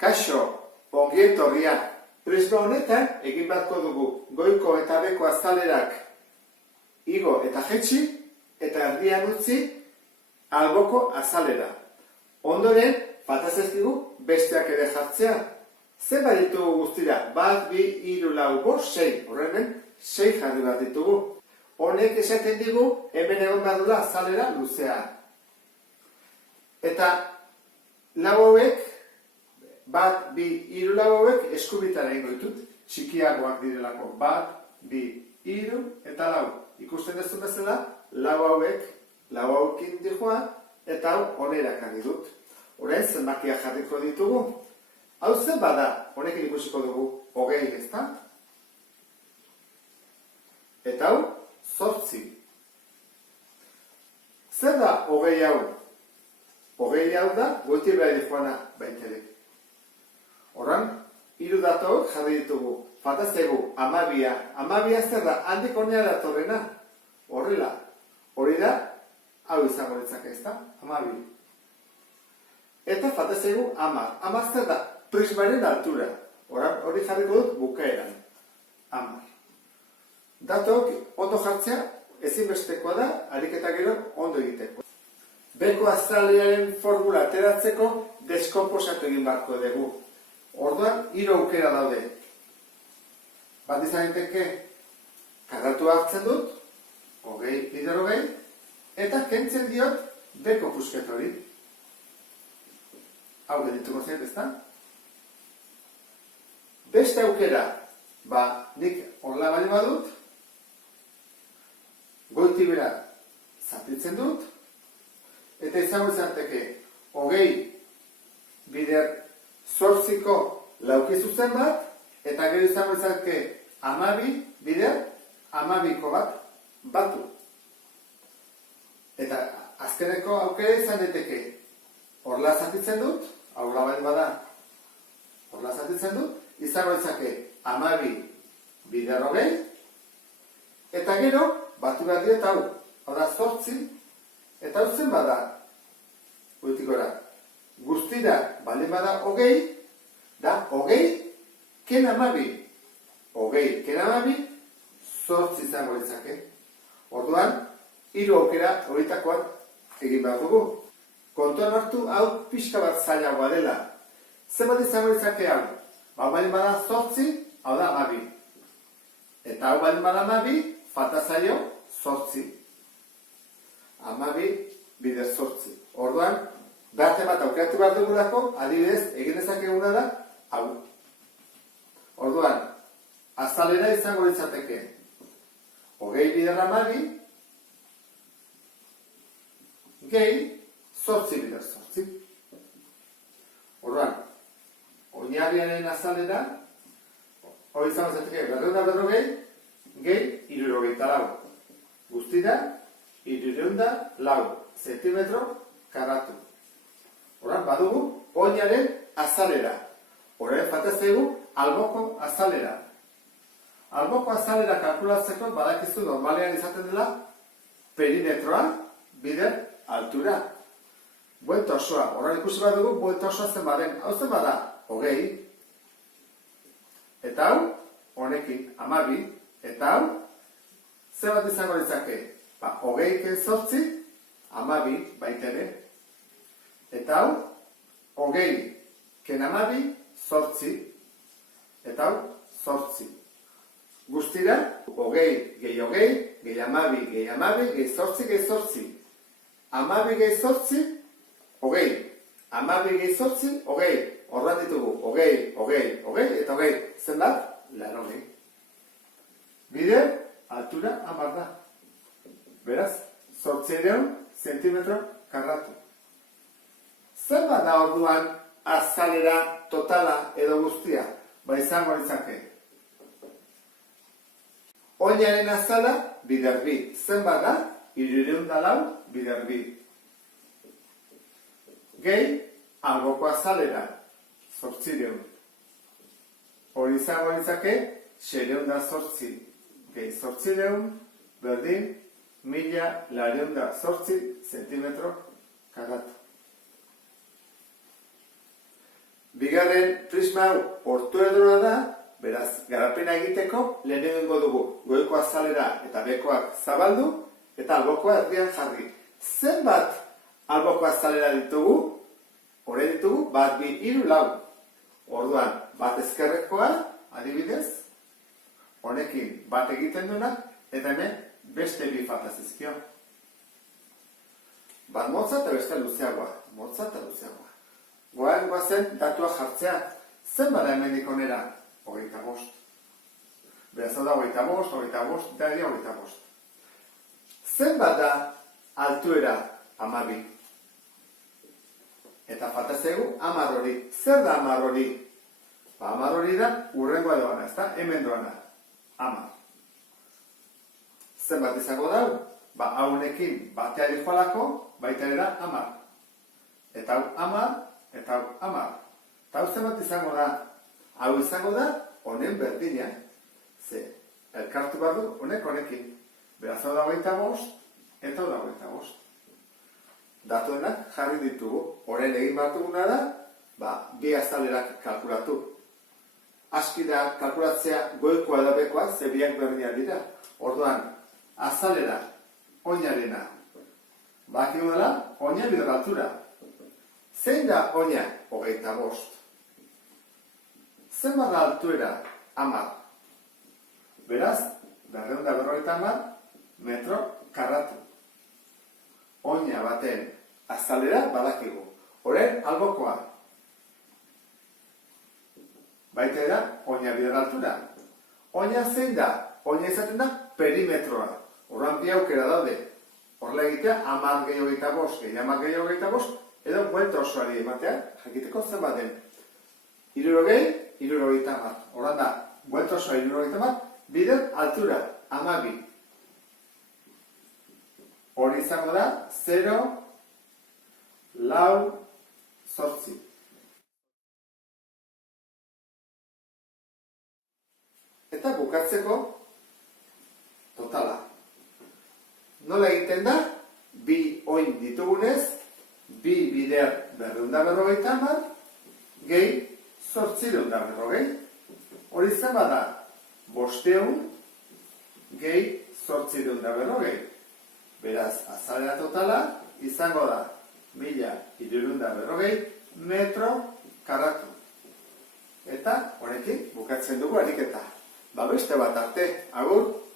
Kaixo, ongi etorria. Prisma honetan egin batko dugu goiko eta beheko azalerak igo eta jetxi eta erdian utzi alboko azalera. Ondoren, falta zaizkigu besteak ere jartzea. Zenbat ditugu guztira? 1, 2, 3, 4, 5, 6. Horrenen, 6 jarri bat ditugu. Honek esaten digu, hemen egon behar dula azalera luzea. Eta lau hauek, 1, 2, 3 lau hauek eskubitara egingo ditut, txikiagoak direlako. 1, 2, 3 eta lau. Ikusten duzu bezala, lau hauekin dihoa, eta hau onera jarri dut. Orain zenbakia jarriko ditugu. Hau zen bada, honekin ikusiko dugu, 20, ezta? Eta hau, 8. Zer da 20 hau? 20 hau da, goiti behar joana baitere. Horan, 3 datoak jarri ditugu. Falta zaigu, 12. 12 zer da, handik honea datorrena. Horrela, hori da, hau izango ditzake, ezta? 12. Eta falta zaigu 10. 10 zer da, prismaren altura. Horan, hori jarriko dut bukaeran. 10. Datoak ondo jartzea ezinbestekoa da, ariketa gero ondo egiteko. Beko azalearen formula ateratzeko deskomposatu egin barko dugu. Orduan, 3 aukera daude. Bat izan daiteke, karratua hartzen dut, 20 bider 20, eta kentzen diot beko pusket hori. Hau gedituko zen, ezta? Beste aukera, nik horrela bali badut, goiti bera zatitzen dut, eta izango izateke, 20 bider 8ko lauki zuzen bat, eta gero izango izateke 12 bider 12ko bat batu. Eta azkeneko aukera izan daiteke, horrela zatitzen dut, aurra bain bada, horrela zatitzen dut, izango izateke 12 bider 20, eta gero, batu behar diot hau, hau da 8, eta hau zen bada, goitikora, guztira baldin bada 20, da 20, ken 12. 20, ken 12, 8 izango ditzake. Orduan, 3 aukera horietakoak egin behar dugu. Kontuan hartu, hau pixka bat zailagoa dela. Zenbat izango ditzake hau? Hau baldin bada 8, hau da 12. Eta hau baldin bada 12, falta zaio 8. 12 bider 8. Orduan, berte bat aukeratu behar dugulako, adibidez, egin dezakeguna da, hau. Orduan, azalera izango ditzateke 20 bider 12, gehi 8 bider 8. Orduan, oinarriaren azalera, hori izango ditzateke 240, gehi 74. Guztira, 304 zentimetro karratu. Horan, badugu, oinaren azalera. Horan, falta zaigu, alboko azalera. Alboko azalera kalkulatzeko badakizu normalean izaten dela perimetroa bider altura. Buelta osoa. Horan ikusi badugu, buelta osoa zen baden. Hau zen bada, 20. Eta hau, honekin, 12. Eta hau, zer bat izango ditzake? 20 ken 8, 12 baitere. Eta hau, 20 ken 12, 8. Eta hau, 8. Guztira, 20 gehi 20, gehi 12, gehi 12, gehi 8, gehi 8. 12 gehi 8, 20. 12 gehi 8, 20. Horran ditugu, 20, 20, 20, eta 20. Zenbat? 80. Bider, altura 10 da. Beraz, 800 zentimetro karratu. Zenbat da orduan azalera totala edo guztia? Izango ditzake. Oinaren azala bider 2. Zenbat da? 304 bider 2. Gehi, alboko azalera 800. Hori izango ditzake 608. Gehi 800 berdin 1008 zentimetro karratu. Bigarren prisma hau ortoedroa da, beraz, garapena egiteko lehenengo dugu goiko azalera eta bekoak zabaldu eta albokoa erdian jarri. Zenbat alboko azalera ditugu? Hore ditugu, 1, 2, 3, 4. Orduan, bat ezkerrekoa, adibidez, honekin bat egiten duena, eta hemen beste bi falta zizkio. Bat motza eta beste luzeagoa. Motza eta luzeagoa. Goazen goazen datua jartzea. Zen bada hemendik onera? 25. Beraz hau da 25, 25, eta 25. Zen bada altuera 12? Eta falta zaigu 10 hori. Zer da 10 hori? 10 hori da urrengoa doana, ezta? Hemen doana. 10. Zenbat izango da? Hau honekin bateari joalako, baita ere da 10. Eta hau 10, eta hau 10. Eta hau zenbat izango da? Hau izango da honen berdina. Ze, elkartu behar du honek honekin. Beraz hau da 25, eta hau da 25. Datuenak jarri ditugu. Orain egin bat duguna da, bi azalerak kalkulatu. Aski da kalkulatzea goikoa da bekoa, ze biak berdinak dira. Orduan, azalera, oinarena. Bakigu dela, oina bider altura. Zein da oina? 25. Zenbat da altuera? 10. Beraz, 250 metro karratu. Oina baten azalera badakigu. Orain, albokoa. Baita da, oina bider altura. Oina zein da? Oina izaten da perimetroa. Horran bi aukera daude. Horrela egitea, 10 gehiago 25, gehi 10 gehiago 25, edo buelta osoari ematea, jakiteko zenbat den. 60, 70. Horran da, buelta osoari 70, bider altura, 12. Hori izango da, 0, 4, 8. Eta bukatzeko, totala. Nola egiten da? Bi oin ditugunez, bi bider 250, gehi 840. Hori zen bada, 500, gehi 840. Beraz, azalera totala izango da 1340 metro karratu. Eta honekin bukatzen dugu ariketa. Beste bat arte, agur!